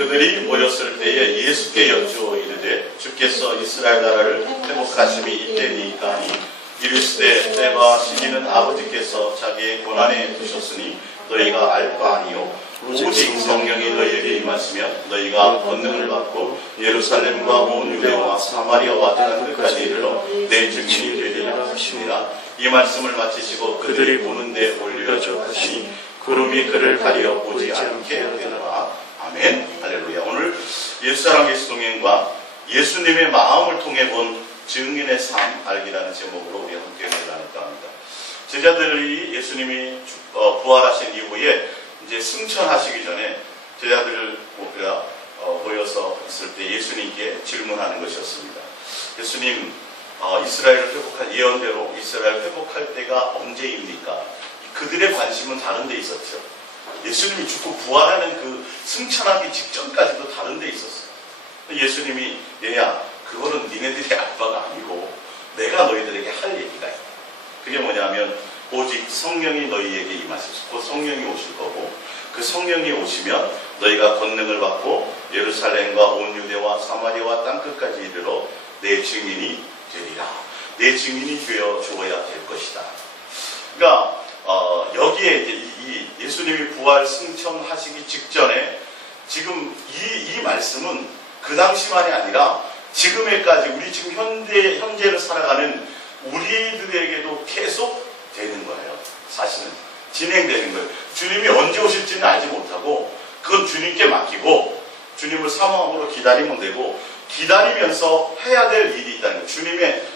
그들이 모였을 때에 예수께 여쭈어 이르되 주께서 이스라엘 나라를 회복하심이 이때니까 하니 이르시되 때와 시기는 아버지께서 자기의 권한에 두셨으니 너희가 알 바 아니요 오직 성령이 너희에게 임하시면 너희가 권능을 받고 예루살렘과 온 유대와 사마리아와 땅 끝까지 이르러 내 증인이 되리라 하시니라. 이 말씀을 마치시고 그들이 보는 데 올려져 하시니 구름이 그를 가리어 보지 않게 되더라. 아멘. 할렐루야. 오늘 옛사랑 예수동행과 예수님의 마음을 통해 본 증인의 삶 알기라는 제목으로 우리 함께 나눌까 합니다. 제자들이 예수님이 부활하신 이후에 이제 승천하시기 전에 제자들을 모여서 있을 때 예수님께 질문하는 것이었습니다. 예수님, 이스라엘을 회복할 예언대로 이스라엘 회복할 때가 언제입니까? 그들의 관심은 다른 데 있었죠. 예수님이 죽고 부활하는 그 승천하기 직전까지도 다른 데 있었어요. 예수님이 얘야, 그거는 니네들이 알 바가 아니고 내가 너희들에게 할 얘기가 있다. 그게 뭐냐면 오직 성령이 너희에게 임하셔서 곧 성령이 오실 거고 그 성령이 오시면 너희가 권능을 받고 예루살렘과 온 유대와 사마리아와 땅끝까지 이르러 내 증인이 되리라. 내 증인이 되어 주어야 될 것이다. 그러니까 여기에 이 예수님이 부활 승천하시기 직전에 지금 이 말씀은 그 당시만이 아니라 지금에까지 우리 지금 현재를 살아가는 우리들에게도 계속 되는 거예요. 사실은 진행되는 거예요. 주님이 언제 오실지는 알지 못하고 그건 주님께 맡기고 주님을 사모함으로 기다리면 되고 기다리면서 해야 될 일이 있다는 거예요. 주님의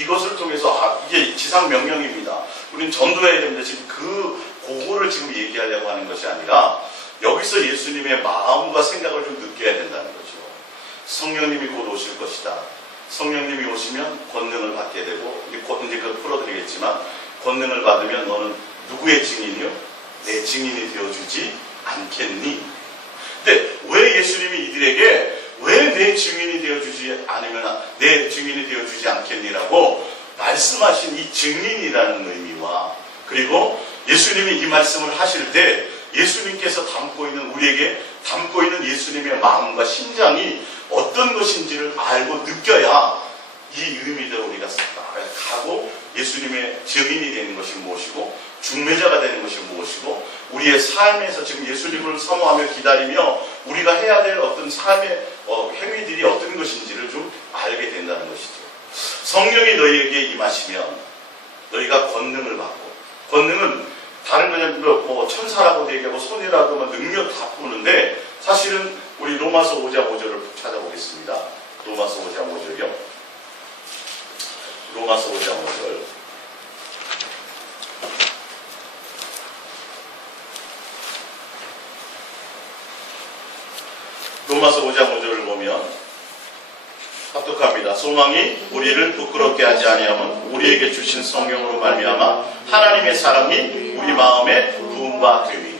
이것을 통해서 이게 지상 명령입니다. 우리는 전도해야 됩니다. 지금 그거를 지금 얘기하려고 하는 것이 아니라 여기서 예수님의 마음과 생각을 좀 느껴야 된다는 거죠. 성령님이 곧 오실 것이다. 성령님이 오시면 권능을 받게 되고 이제 그걸 풀어드리겠지만 권능을 받으면 너는 누구의 증인이요? 내 증인이 되어주지 않겠니? 근데 왜 예수님이 이들에게 왜 내 증인이 되어주지 않으면 내 증인이 되어주지 않겠니라고 말씀하신 이 증인이라는 의미와 그리고 예수님이 이 말씀을 하실 때 예수님께서 우리에게 담고 있는 예수님의 마음과 심장이 어떤 것인지를 알고 느껴야 이 의미대로 우리가 가고 예수님의 증인이 되는 것이 무엇이고 중매자가 되는 것이 무엇이고 우리의 삶에서 지금 예수님을 사모하며 기다리며 우리가 해야 될 어떤 삶의 행위들이 어떤 것인지를 좀 알게 된다는 것이죠. 성령이 너희에게 임하시면 너희가 권능을 받고 권능은 다른 거는 뭐 천사라고도 얘기하고 손이라고 뭐 능력 다 보는데 사실은 우리 로마서 5장 5절을 찾아보겠습니다. 로마서 5장 5절이요. 로마서 5장 5절. 로마서 5장 5절을 보면 합독합니다. 소망이 우리를 부끄럽게 하지 아니하면 우리에게 주신 성령으로 말미암아 하나님의 사랑이 우리 마음에 부은 바 되니.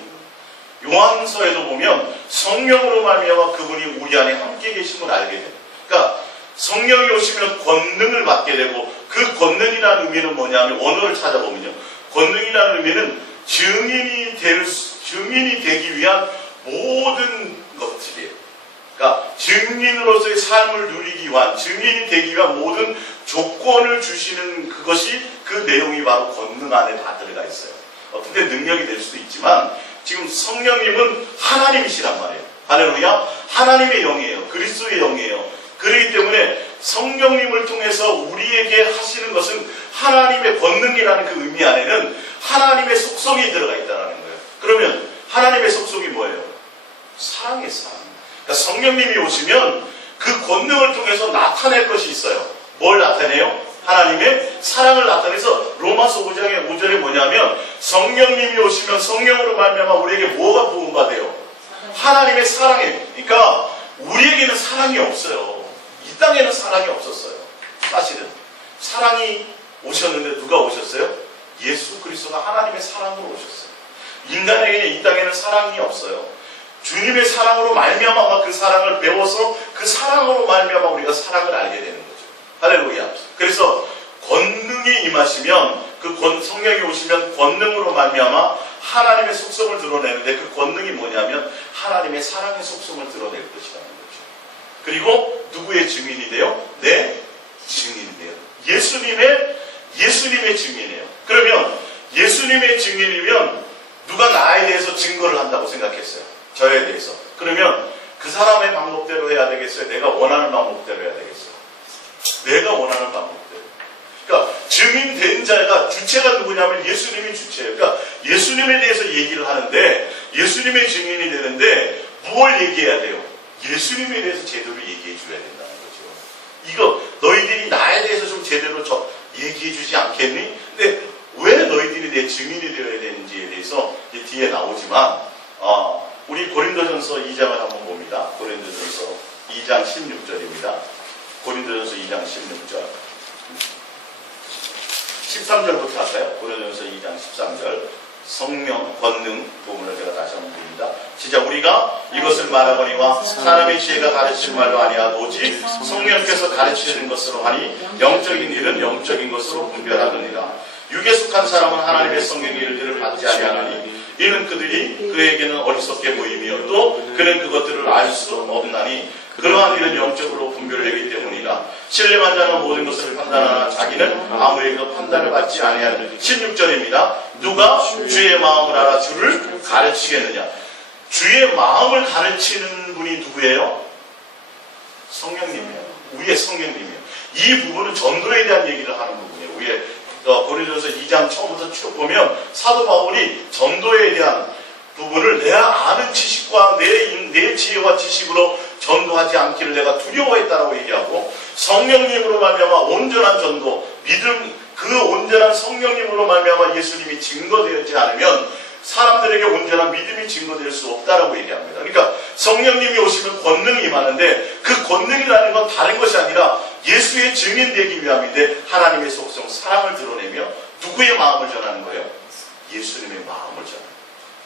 요한서에도 보면 성령으로 말미암아 그분이 우리 안에 함께 계심을 알게 돼요. 그러니까 성령이 오시면 권능을 받게 되고 그 권능이라는 의미는 뭐냐면 원어를 찾아보면요. 권능이라는 의미는 증인이 되기 위한 모든 것들이에요. 그러니까 증인으로서의 삶을 누리기 위한 증인이 되기 위한 모든 조건을 주시는 그것이 그 내용이 바로 권능 안에 다 들어가 있어요. 어떤 때 능력이 될 수도 있지만 지금 성령님은 하나님이시란 말이에요. 할렐루야. 하나님의 영이에요. 그리스도의 영이에요. 그렇기 때문에 성령님을 통해서 우리에게 하시는 것은 하나님의 권능이라는 그 의미 안에는 하나님의 속성이 들어가 있다는 거예요. 그러면 하나님의 속성이 뭐예요? 사랑의 사랑. 그러니까 성령님이 오시면 그 권능을 통해서 나타낼 것이 있어요. 뭘 나타내요? 하나님의 사랑을 나타내서 로마서 5장의 5절에 뭐냐면 성령님이 오시면 성령으로 말미암아 우리에게 뭐가 부음받아요? 하나님의 사랑이에요. 그러니까 우리에게는 사랑이 없어요. 이 땅에는 사랑이 없었어요. 사실은 사랑이 오셨는데 누가 오셨어요? 예수 그리스도가 하나님의 사랑으로 오셨어요. 인간에게는 이 땅에는 사랑이 없어요. 주님의 사랑으로 말미암아 그 사랑을 배워서 그 사랑으로 말미암아 우리가 사랑을 알게 되는 거죠. 할렐루야. 그래서 권능이 임하시면 그 성령이 오시면 권능으로 말미암아 하나님의 속성을 드러내는데 그 권능이 뭐냐면 하나님의 하나님의 사랑의 속성을 드러낼 것이라는 거죠. 그리고 누구의 증인이 돼요? 내 증인이 돼요. 예수님의 증인이에요. 그러면 예수님의 증인이면 누가 나에 대해서 증거를 한다고 생각했어요? 저에 대해서. 그러면 그 사람의 방법대로 해야 되겠어요? 내가 원하는 방법대로 해야 되겠어요? 내가 원하는 방법대로. 그러니까 증인된 자가 주체가 누구냐면 예수님이 주체예요. 그러니까 예수님에 대해서 얘기를 하는데 예수님의 증인이 되는데 뭘 얘기해야 돼요? 예수님에 대해서 제대로 얘기해 줘야 된다는 거죠. 이거 너희들이 나에 대해서 좀 제대로 얘기해 주지 않겠니? 근데 왜 너희들이 내 증인이 되어야 되는지에 대해서 이제 뒤에 나오지만 우리 고린도전서 2장을 한번 봅니다. 고린도전서 2장 16절입니다. 고린도전서 2장 16절 13절부터 할까요? 고린도전서 2장 13절 성령, 권능 부분을 제가 다시 한번 봅니다. 진짜 우리가 이것을 말하거니와 사람의 지혜가 가르치는 말로 아니하고 오직 성령께서 가르치는 것으로 하니 영적인 일은 영적인 것으로 분별하느니라. 육에 속한 사람은 하나님의 성령의 일들을 받지 아니하나니 이는 그들이 그에게는 어리석게 보이며 또 그는 그것들을 알 수 없나니 그러한 일은 영적으로 분별되기 때문이라. 신뢰한 자는 모든 것을 판단하나 자기는 아무에게도 판단을 받지 아니하는 16절입니다. 누가 주의 마음을 알아 주를 가르치겠느냐. 주의 마음을 가르치는 분이 누구예요? 성령님이에요. 우리의 성령님이에요. 이 부분은 전도에 대한 얘기를 하는 부분이에요. 우리의 고린도전서 2장 처음부터 쭉 보면 사도 바울이 전도에 대한 부분을 내가 아는 지식과 내 지혜와 지식으로 전도하지 않기를 내가 두려워했다라고 얘기하고 성령님으로 말미암아 온전한 전도, 믿음, 그 온전한 성령님으로 말미암아 예수님이 증거되지 않으면 사람들에게 온전한 믿음이 증거될 수 없다라고 얘기합니다. 그러니까 성령님이 오시면 권능이 임하는데 그 권능이라는 건 다른 것이 아니라 예수의 증인되기 위함인데 하나님의 속성, 사랑을 드러내며 누구의 마음을 전하는 거예요? 예수님의 마음을 전하는 거예요.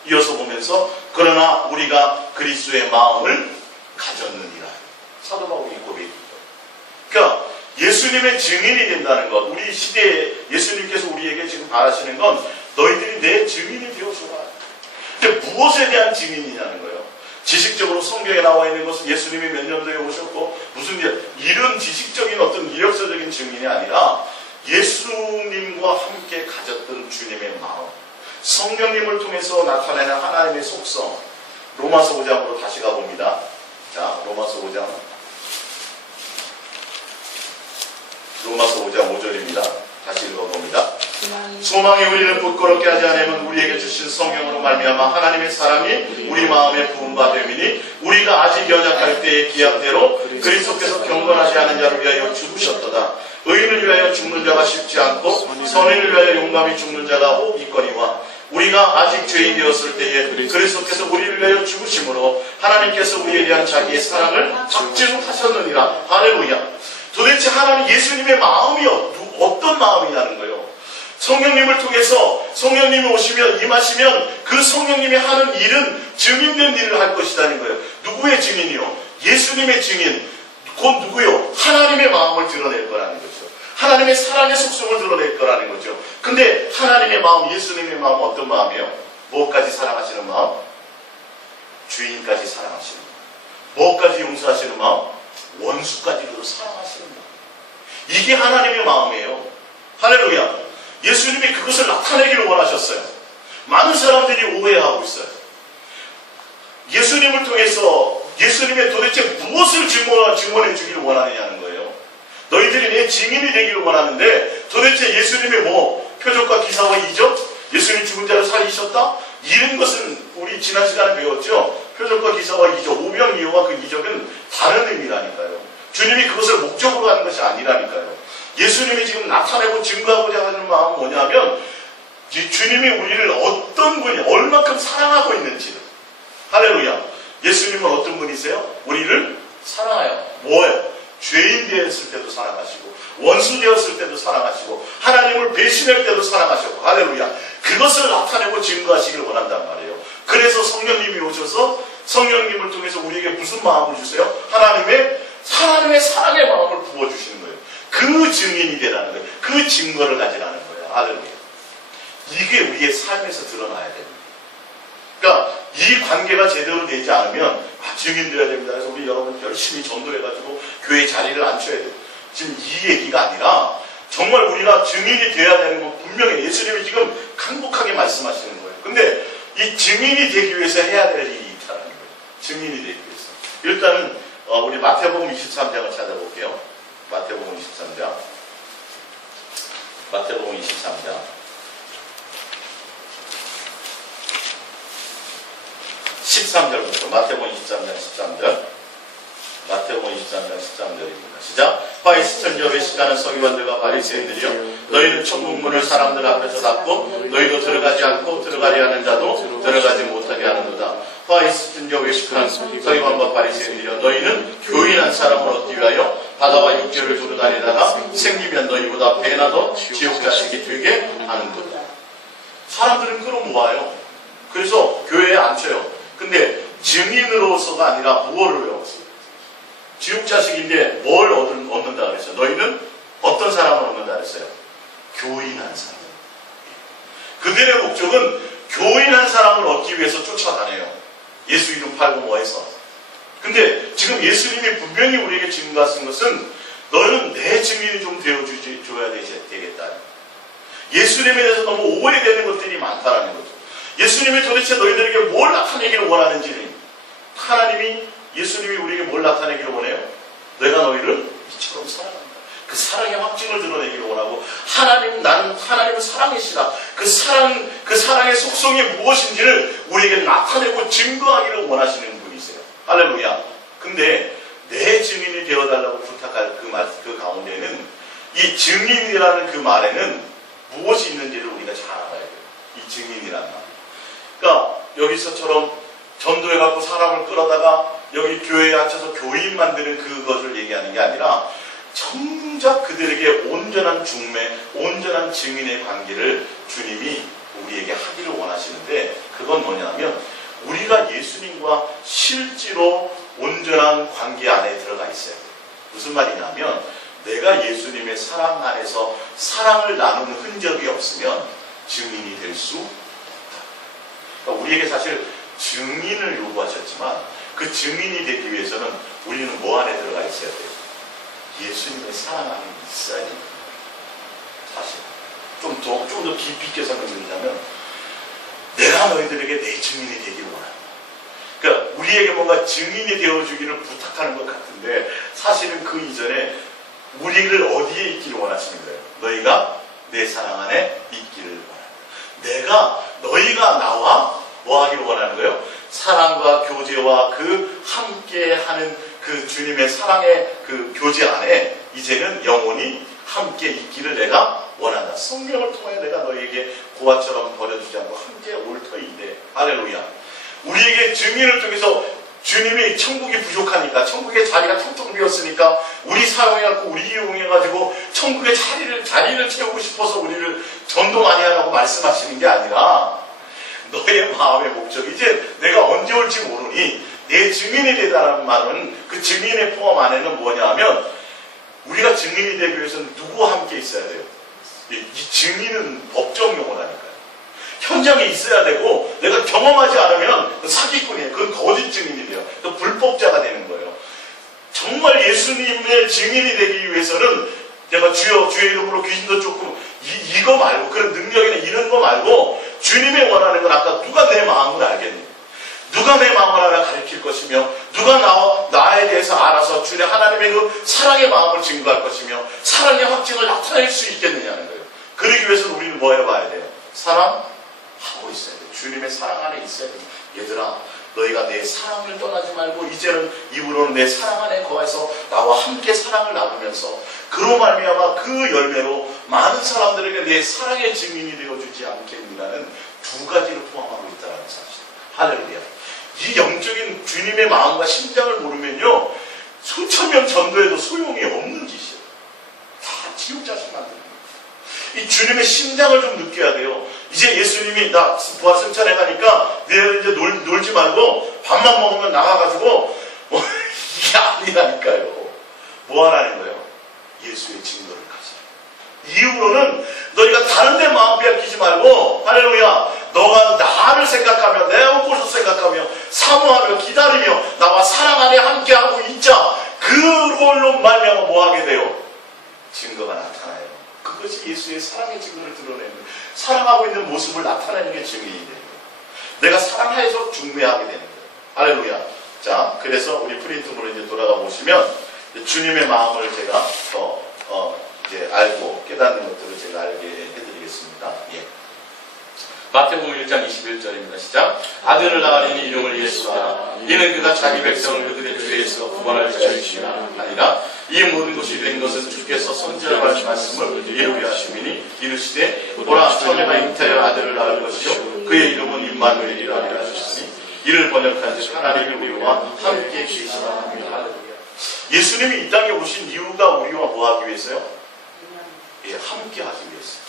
이어서 보면서 그러나 우리가 그리스도의 마음을 가졌느니라. 사도 바울이 고백입니다. 그러니까 예수님의 증인이 된다는 것, 우리 시대에 예수님께서 우리에게 지금 바라시는 건 너희들이 내 증인이 되어줘라. 근데 무엇에 대한 증인이냐는 거예요. 지식적으로 성경에 나와 있는 것은 예수님이 몇 년도에 오셨고 무슨 이런 지식적인 어떤 이력서적인 증인이 아니라 예수님과 함께 가졌던 주님의 마음, 성령님을 통해서 나타내는 하나님의 속성. 로마서 5장으로 다시 가봅니다. 자, 로마서 5장 5절입니다. 다시 읽어봅니다. 소망이 우리를 부끄럽게 하지 않으면 우리에게 주신 성령으로 말미암아 하나님의 사랑이 우리 마음에 부음받음이니 우리가 아직 연약할 때의 기약대로 그리스도께서 경건하지 않은 자를 위하여 죽으셨도다. 의인을 위하여 죽는 자가 쉽지 않고 선인을 위하여 용감히 죽는 자가 혹 있거니와 우리가 아직 죄인 되었을 때에 그리스도께서 우리를 위하여 죽으심으로 하나님께서 우리에 대한 자기의 사랑을 확증하셨느니라. 할렐루야. 도대체 하나님 예수님의 마음이 어떤 마음이냐는 거예요. 성령님을 통해서 성령님이 오시면 임하시면 그 성령님이 하는 일은 증인된 일을 할 것이라는 거예요. 누구의 증인이요? 예수님의 증인. 곧 누구요? 하나님의 마음을 드러낼 거라는 거죠. 하나님의 사랑의 속성을 드러낼 거라는 거죠. 근데 하나님의 마음, 예수님의 마음은 어떤 마음이에요? 무엇까지 사랑하시는 마음? 주인까지 사랑하시는 마음. 무엇까지 용서하시는 마음? 원수까지도 사랑하시는 마음. 이게 하나님의 마음이에요. 할렐루야. 예수님이 그것을 나타내기를 원하셨어요. 많은 사람들이 오해하고 있어요. 예수님을 통해서 예수님의 도대체 무엇을 증언해 주기를 원하느냐는 거예요. 너희들이 내 증인이 되기를 원하는데 도대체 예수님의 표적과 기사와 이적? 예수님 죽은 자를 살리셨다? 이런 것은 우리 지난 시간에 배웠죠. 표적과 기사와 이적, 오병이어와 그 이적은 다른 의미라니까요. 주님이 그것을 목적으로 하는 것이 아니라니까요. 예수님이 지금 나타내고 증거하고자 하는 마음은 뭐냐면 주님이 우리를 어떤 분이 얼마큼 사랑하고 있는지를. 할렐루야. 예수님은 어떤 분이세요? 우리를 사랑해요. 뭐예요? 죄인 되었을 때도 사랑하시고 원수 되었을 때도 사랑하시고 하나님을 배신할 때도 사랑하시고 할렐루야. 그것을 나타내고 증거하시길 원한단 말이에요. 그래서 성령님이 오셔서 성령님을 통해서 우리에게 무슨 마음을 주세요? 하나님의 사랑의 마음을 부어주시는 거예요. 그 증인이 되라는 거예요. 그 증거를 가지라는 거예요. 할렐루야. 이게 우리의 삶에서 드러나야 됩니다. 그러니까 이 이 관계가 제대로 되지 않으면 증인되어야 됩니다. 그래서 우리 여러분 열심히 전도해가지고 교회 자리를 앉혀야 돼요. 지금 이 얘기가 아니라 정말 우리가 증인이 되어야 되는 건 분명히 예수님이 지금 강력하게 말씀하시는 거예요. 근데 이 증인이 되기 위해서 해야 될 일이 있다는 거예요. 증인이 되기 위해서. 일단은 우리 마태복음 23장을 찾아볼게요. 마태복음 23장. 마태복음 23장. 13절부터 마태복음 23장 13절. 마태복음 23장 13절입니다. 시작. 바리새 천지업의 시간은 서기관들과 바리새인들이여 너희는 천국문을 사람들 앞에서 닫고 너희도 들어가지 않고 들어가려 하는 자도 들어가지 못하게 하는도다. 바리새 천지업의 시간은 서기관과 바리새인들이여 너희는 교인한 사람을 얻기 위하여 바다와 육지를 두루 다니다가 생기면 너희보다 배나 더 지옥 자식이 되게 하는도다. 사람들은 끌어모아요. 그래서 교회에 앉혀요. 근데 증인으로서가 아니라 무엇을요? 지옥 자식인데 뭘 얻는다 그랬어요? 너희는 어떤 사람을 얻는다 그랬어요? 교인한 사람. 그들의 목적은 교인한 사람을 얻기 위해서 쫓아다녀요. 예수 이름 팔고 뭐해서. 근데 지금 예수님이 분명히 우리에게 증거하신 것은 너는 내 증인이 좀 되어줘야 되겠다. 예수님에 대해서 너무 오해되는 것들이 많다라는 거죠. 예수님이 도대체 너희들에게 뭘 나타내기를 원하는지는 예수님이 우리에게 뭘 나타내기를 원해요? 내가 너희를 이처럼 사랑한다. 그 사랑의 확증을 드러내기를 원하고 나는 하나님은 사랑이시다. 그 사랑의 속성이 무엇인지를 우리에게 나타내고 증거하기를 원하시는 분이세요. 할렐루야. 근데 내 증인이 되어달라고 부탁할 그 가운데는 이 증인이라는 그 말에는 무엇이 있는지를 우리가 잘 알아야 돼요. 이 증인이라는 말. 그러니까 여기서처럼 전도해갖고 사람을 끌어다가 여기 교회에 앉혀서 교인 만드는 그것을 얘기하는 게 아니라 정작 그들에게 온전한 중매, 온전한 증인의 관계를 주님이 우리에게 하기를 원하시는데 그건 뭐냐면 우리가 예수님과 실제로 온전한 관계 안에 들어가 있어야 돼요. 무슨 말이냐면 내가 예수님의 사랑 안에서 사랑을 나누는 흔적이 없으면 증인이 될 수 없다. 그러니까 우리에게 사실 증인을 요구하셨지만 그 증인이 되기 위해서는 우리는 뭐 안에 들어가 있어야 돼요? 예수님의 사랑 안에 있어야 됩니다. 사실 좀 더 깊이 있게 설명드리자면 내가 너희들에게 내 증인이 되기를 원합니다. 그러니까 우리에게 뭔가 증인이 되어주기를 부탁하는 것 같은데 사실은 그 이전에 우리를 어디에 있기를 원하시는 거예요? 너희가 내 사랑 안에 있기를 원합니다. 너희가 나와 뭐 하기를 원하는 거예요? 사랑과 교제와 그 함께하는 그 주님의 사랑의 그 교제 안에 이제는 영원히 함께 있기를 내가 원한다. 성령을 통해 내가 너희에게 고아처럼 버려주지 않고 함께 올 터이데. 할렐루야. 우리에게 증인을 통해서 주님이 천국이 부족하니까 천국의 자리가 텅텅 비었으니까 우리 사용해갖고 우리 이용해가지고 천국의 자리를 채우고 싶어서 우리를 전도 많이 하라고 말씀하시는 게 아니라 너의 마음의 목적이 이제 내가 언제 올지 모르니 내 증인이 되다라는 말은 그 증인의 포함 안에는 뭐냐 하면 우리가 증인이 되기 위해서는 누구와 함께 있어야 돼요? 이 증인은 법정 용어라니까요. 현장에 있어야 되고 내가 경험하지 않으면 사기꾼이에요. 그건 거짓 증인이 돼요. 또 불법자가 되는 거예요. 정말 예수님의 증인이 되기 위해서는 내가 주의 이름으로 귀신도 쫓고 이거 말고 그런 능력이나 이런 거 말고 주님의 원하는 건 아까 누가 내 마음을 알겠니? 누가 내 마음을 알아 가르칠 것이며 누가 나에 대해서 알아서 주님 하나님의 그 사랑의 마음을 증거할 것이며 사랑의 확증을 나타낼 수 있겠느냐는 거예요. 그러기 위해서는 우리는 뭐 해봐야 돼요? 사랑하고 있어야 돼요. 주님의 사랑 안에 있어야 돼요. 얘들아 너희가 내 사랑을 떠나지 말고 이제는 입으로는 내 사랑 안에 거해서 나와 함께 사랑을 나누면서 그로 말미암아 그 열매로 많은 사람들에게 내 사랑의 증인이 되어주지 않겠느냐는 두 가지를 포함하고 있다는 사실. 할렐루야. 이 영적인 주님의 마음과 심장을 모르면요 수천 명 전도해도 소용이 없는 짓이에요. 다 지옥 자식 만드는 거예요. 이 주님의 심장을 좀 느껴야 돼요. 이제 예수님이 나 부활 승천해 가니까 내일 이제 놀지 말고 밥만 먹으면 나가가지고 뭐 이게 아니라니까요. 뭐 하라는 거예요? 예수의 증거를 가지라. 이후로는 너희가 다른 데 마음 빼앗기지 말고 할렐루야 너가 나를 생각하며 내 옷을 생각하며 그리스도의 사랑의 증거를 드러내는 거예요. 사랑하고 있는 모습을 나타내는 게 증인이 되는 거예요. 내가 사랑해서 중매하게 되는 거예요. 할렐루야. 자, 그래서 우리 프린트물로 이제 돌아가 보시면 주님의 마음을 제가 더 이제 알고 깨닫는 것들을 제가 알게 해드리겠습니다. 예. 마태복음 1장 21절입니다. 시작. 아들을 낳으리니 이름을 예수라. 이는 그가 자기 백성을 그들의 죄에서 구원할 자이시라 하니라. 이 모든 것이 된 것은 주께서 선지자로 하신 말씀을 이루게 하심이니 이르시되 보라 처녀가 잉태하여 아들을 낳을 것이요 그의 이름은 임마누엘이라 하셨으니 이를 번역한즉 하나님이 우리와 함께 계시다 합니다. 예수님이 이 땅에 오신 이유가 우리와 뭐 하기 위해서요? 예, 함께 하기 위해서.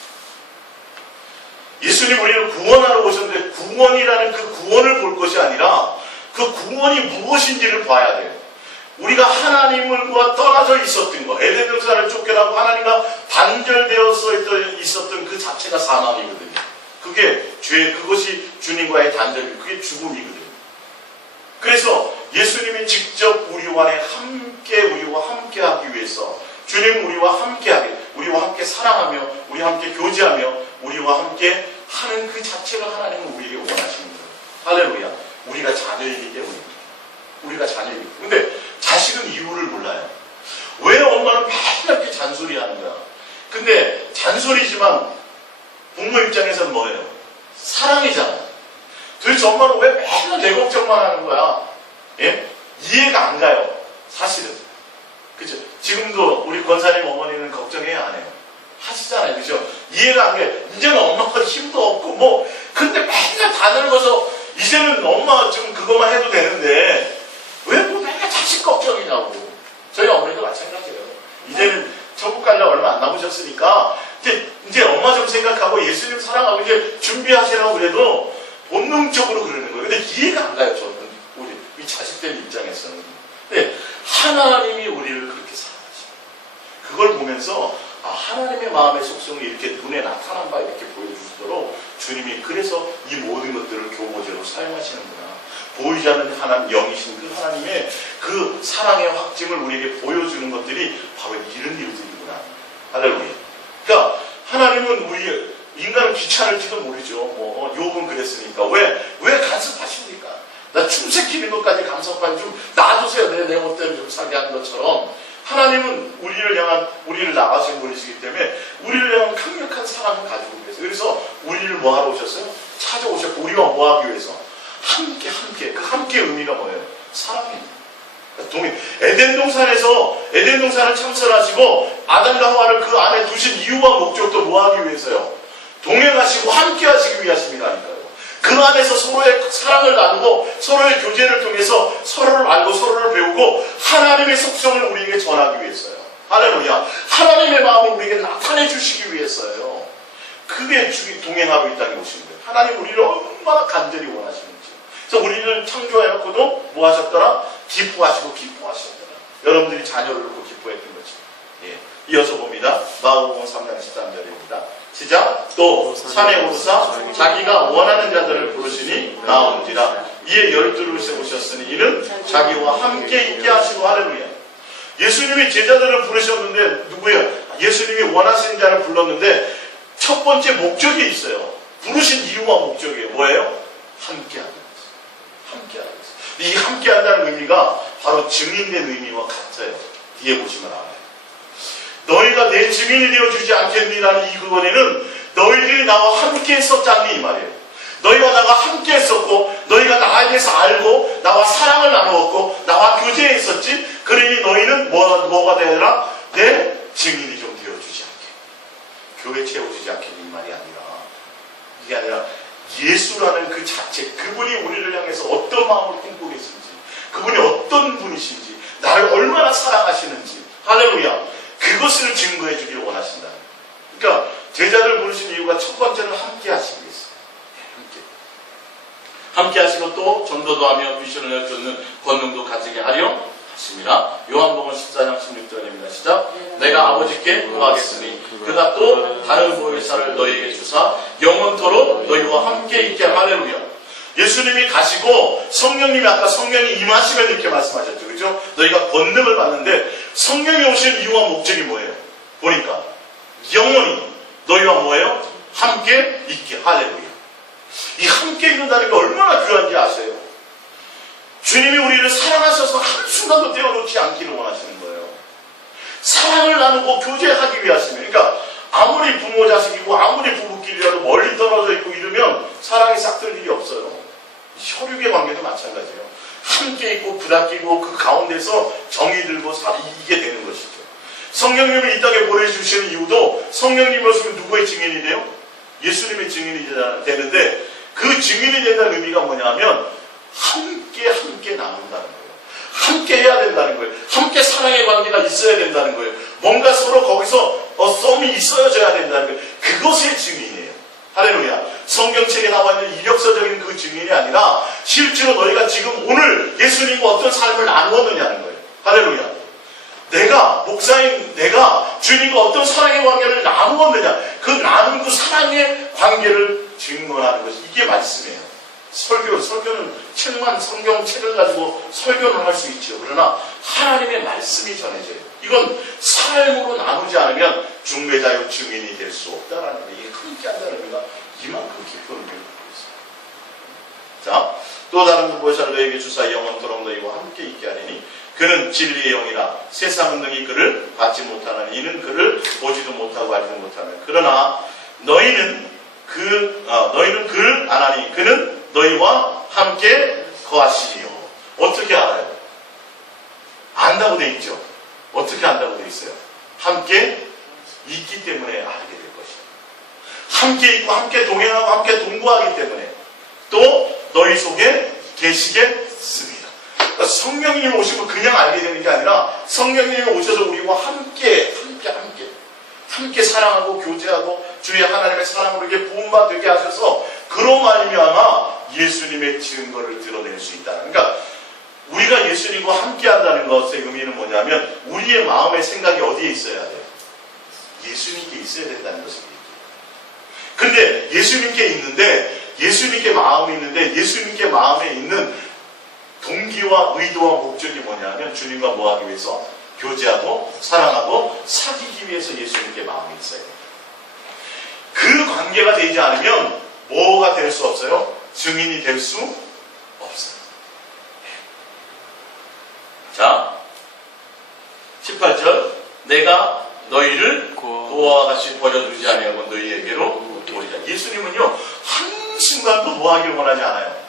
예수님 우리를 구원하러 오셨는데 구원이라는 그 구원을 볼 것이 아니라 그 구원이 무엇인지를 봐야 돼요. 우리가 하나님과 떠나져 있었던 거, 에덴 동산을 쫓겨나고 하나님과 단절되어서 있었던 그 자체가 사망이거든요. 그게 죄, 그것이 주님과의 단절이, 그게 죽음이거든요. 그래서 예수님이 직접 우리와 함께 하기 위해서 주님 우리와 함께하게, 우리와 함께 사랑하며, 우리와 함께 교제하며, 우리와 함께 하는 그 자체가 하나님은 우리에게 원하시는 거예요. 할렐루야. 우리가 자녀이기 때문입니다. 우리가 자녀이기 때문에. 근데 자식은 이유를 몰라요. 왜 엄마는 맨날 이렇게 잔소리하는 거야? 근데 잔소리지만 부모 입장에서는 뭐예요? 사랑이잖아요. 도대체 엄마는 왜 맨날 내 걱정만 하는 거야? 예? 이해가 안 가요. 사실은. 그죠? 지금도 우리 권사님 어머니는 걱정해요, 안 해요? 하시잖아요. 그죠? 이해가 안 돼. 이제는 엄마가 힘도 없고, 근데 맨날 다 늙어서, 이제는 엄마 좀 그것만 해도 되는데, 왜 맨날 자식 걱정이냐고. 저희 어머니도 마찬가지예요. 이제는 천국 가려고 얼마 안 남으셨으니까, 이제 엄마 좀 생각하고 예수님 사랑하고 이제 준비하시라고 그래도 본능적으로 그러는 거예요. 근데 이해가 안 가요, 저는. 우리, 이 자식들 입장에서는. 근데 하나님이 우리를 그렇게 사랑하시고, 그걸 보면서, 하나님의 마음의 속성이 이렇게 눈에 나타난 바 이렇게 보여주시도록 주님이 그래서 이 모든 것들을 교보제로 사용하시는구나. 보이지 않는 하나님, 영이신 그 하나님의 그 사랑의 확증을 우리에게 보여주는 것들이 바로 이런 일들이구나. 할렐루야. 그러니까 하나님은 우리 인간은 귀찮을지도 모르죠. 욥은 그랬으니까. 왜 간섭하십니까? 나 춤새끼는 것까지 간섭하니 좀 놔두세요. 내 멋대로 좀 살게 하는 것처럼. 하나님은 우리를 나가신 분이시기 때문에 우리를 향한 강력한 사랑을 가지고 계세요. 그래서 우리를 뭐 하러 오셨어요? 찾아오셨고 우리와 뭐 하기 위해서? 함께. 그 함께의 의미가 뭐예요? 사랑입니다. 에덴 동산을 창설하시고 아담과 하와를 그 안에 두신 이유와 목적도 뭐 하기 위해서요? 동행하시고 함께 하시기 위하심이라니까요. 그 안에서 서로의 사랑을 나누고 서로의 교제를 통해서 서로를 알고 서로를 배우고 하나님의 속성을 우리에게 전하기 위해서요. 할렐루야. 하나님의 마음을 우리에게 나타내 주시기 위해서요. 그게 동행하고 있다는 것인 거예요. 하나님 우리를 얼마나 간절히 원하시는지. 그래서 우리를 창조해놓고도 뭐 하셨더라? 기뻐하시더라. 여러분들이 자녀를 놓고 기뻐했던 거죠. 예. 이어서 봅니다. 마가복음 3장 13절입니다. 시작. 또 산에 오르사 자기가 원하는 자들을 부르시니 나온지라. 이에 12를 세우셨으니 이는 자기와 함께 있게 하시고. 할렐루야. 예수님이 제자들을 부르셨는데 누구예요? 예수님이 원하시는 자를 불렀는데 첫 번째 목적이 있어요. 부르신 이유와 목적이에요. 뭐예요? 함께하는 거죠. 함께하는 거죠. 이 함께한다는 의미가 바로 증인된 의미와 같아요. 뒤에 보시면 알아요. 너희가 내 증인이 되어주지 않겠니라는 이 그거에는 너희들이 나와 함께 했었잖니 이 말이에요. 너희가 나와 함께 했었고 너희가 나에 대해서 알고 나와 사랑을 나누었고 나와 교제했었지. 그러니 너희는 뭐가 되어라? 내 증인이 좀 되어주지 않게. 교회 채워주지 않겠니 이 말이 아니라 이게 아니라 예수라는 그 자체, 그분이 우리를 향해서 어떤 마음을 품고 계신지, 그분이 어떤 분이신지, 나를 얼마나 사랑하시는지, 할렐루야. 그것을 증거해 주기를 원하신다. 그러니까 제자들 부르신 이유가 첫 번째는 함께 하시기 위해서. 함께 하시고 또 전도도 하며 미션을 쫓는 권능도 가지게 하려 하십니다. 요한복음 14장 16절입니다. 시작. 내가 아버지께 구하겠으니 그가 또 다른 보혜사를 너희에게 주사 영원토록 너희와 함께 있게. 할렐루야. 예수님이 가시고 성령님이 아까 성령이 임하시면 이렇게 말씀하셨죠. 그죠? 너희가 권능을 받는데 성령이 오신 이유와 목적이 뭐예요? 보니까 영원히 너희와 뭐예요? 함께 있게. 할렐루야. 이 함께 있는다는 게 얼마나 귀한지 아세요? 주님이 우리를 사랑하셔서 한순간도 떼어놓지 않기를 원하시는 거예요. 사랑을 나누고 교제하기 위하시면, 그러니까 아무리 부모 자식이고 아무리 부부끼리라도 멀리 떨어져 있고 이러면 사랑이 싹들 일이 없어요. 혈육의 관계도 마찬가지예요. 함께 있고 부닥끼고 그 가운데서 정이 들고 이기게 되는 것이죠. 성령님을 이 땅에 보내주시는 이유도 성령님이 오시면 누구의 증인이 돼요? 예수님의 증인이 되는데, 그 증인이 된다는 의미가 뭐냐면 함께 나눈다는 거예요. 함께 해야 된다는 거예요. 함께 사랑의 관계가 있어야 된다는 거예요. 뭔가 서로 거기서 썸이 있어져야 된다는 거예요. 그것의 증인이에요. 할렐루야. 성경책에 나와 있는 이력서적인 그 증인이 아니라 실제로 너희가 지금 오늘 예수님과 어떤 삶을 나누었느냐는 거예요. 할렐루야. 내가 목사인 내가 주님과 어떤 사랑의 관계를 나누었느냐, 그 나눈 그 사랑의 관계를 증언하는 것이 이게 말씀이에요. 설교는 책만 성경책을 가지고 설교는 할 수 있죠. 그러나 하나님의 말씀이 전해져요. 이건 삶으로 나누지 않으면 중매자요 증인이 될 수 없다라는 거예요. 이게 함께한다는 의미가 이만큼 깊은 의미를 갖고 있어요. 자, 또 다른 무엇을 너에게 주사 영원토록 너희와 함께 있게 하리니 그는 진리의 영이라 세상은 능히 그를 받지 못하는 이는 그를 보지도 못하고 알지도 못하는 그러나 너희는 그를 아나니 그는 너희와 함께 거하시리요. 어떻게 알아요? 안다고 돼 있죠. 어떻게 안다고 돼 있어요? 함께 있기 때문에 알게 될 것이에요. 함께 있고 함께 동행하고 함께 동거하기 때문에 또 너희 속에 계시겠습니다. 그러니까 성령님이 오시고 그냥 알게 되는 게 아니라 성령님이 오셔서 우리와 함께 사랑하고 교제하고 주의 하나님의 사랑으로 이렇게 부음받게 하셔서 그로 말미암아 예수님의 증거를 드러낼 수 있다. 그러니까 우리가 예수님과 함께 한다는 것의 의미는 뭐냐면 우리의 마음의 생각이 어디에 있어야 돼요? 예수님께 있어야 된다는 것입니다. 근데 예수님께 있는데 예수님께 마음이 있는데 예수님께 마음에 있는 동기와 의도와 목적이 뭐냐면 주님과 뭐하기 위해서? 교제하고 사랑하고 사귀기 위해서 예수님께 마음이 있어야 돼요. 그 관계가 되지 않으면 뭐가 될 수 없어요? 증인이 될 수 없어요. 자, 18절 내가 너희를 고아와 같이 버려두지 아니하고 너희에게로 오리라. 예수님은요 한순간도 뭐하기를 원하지 않아요.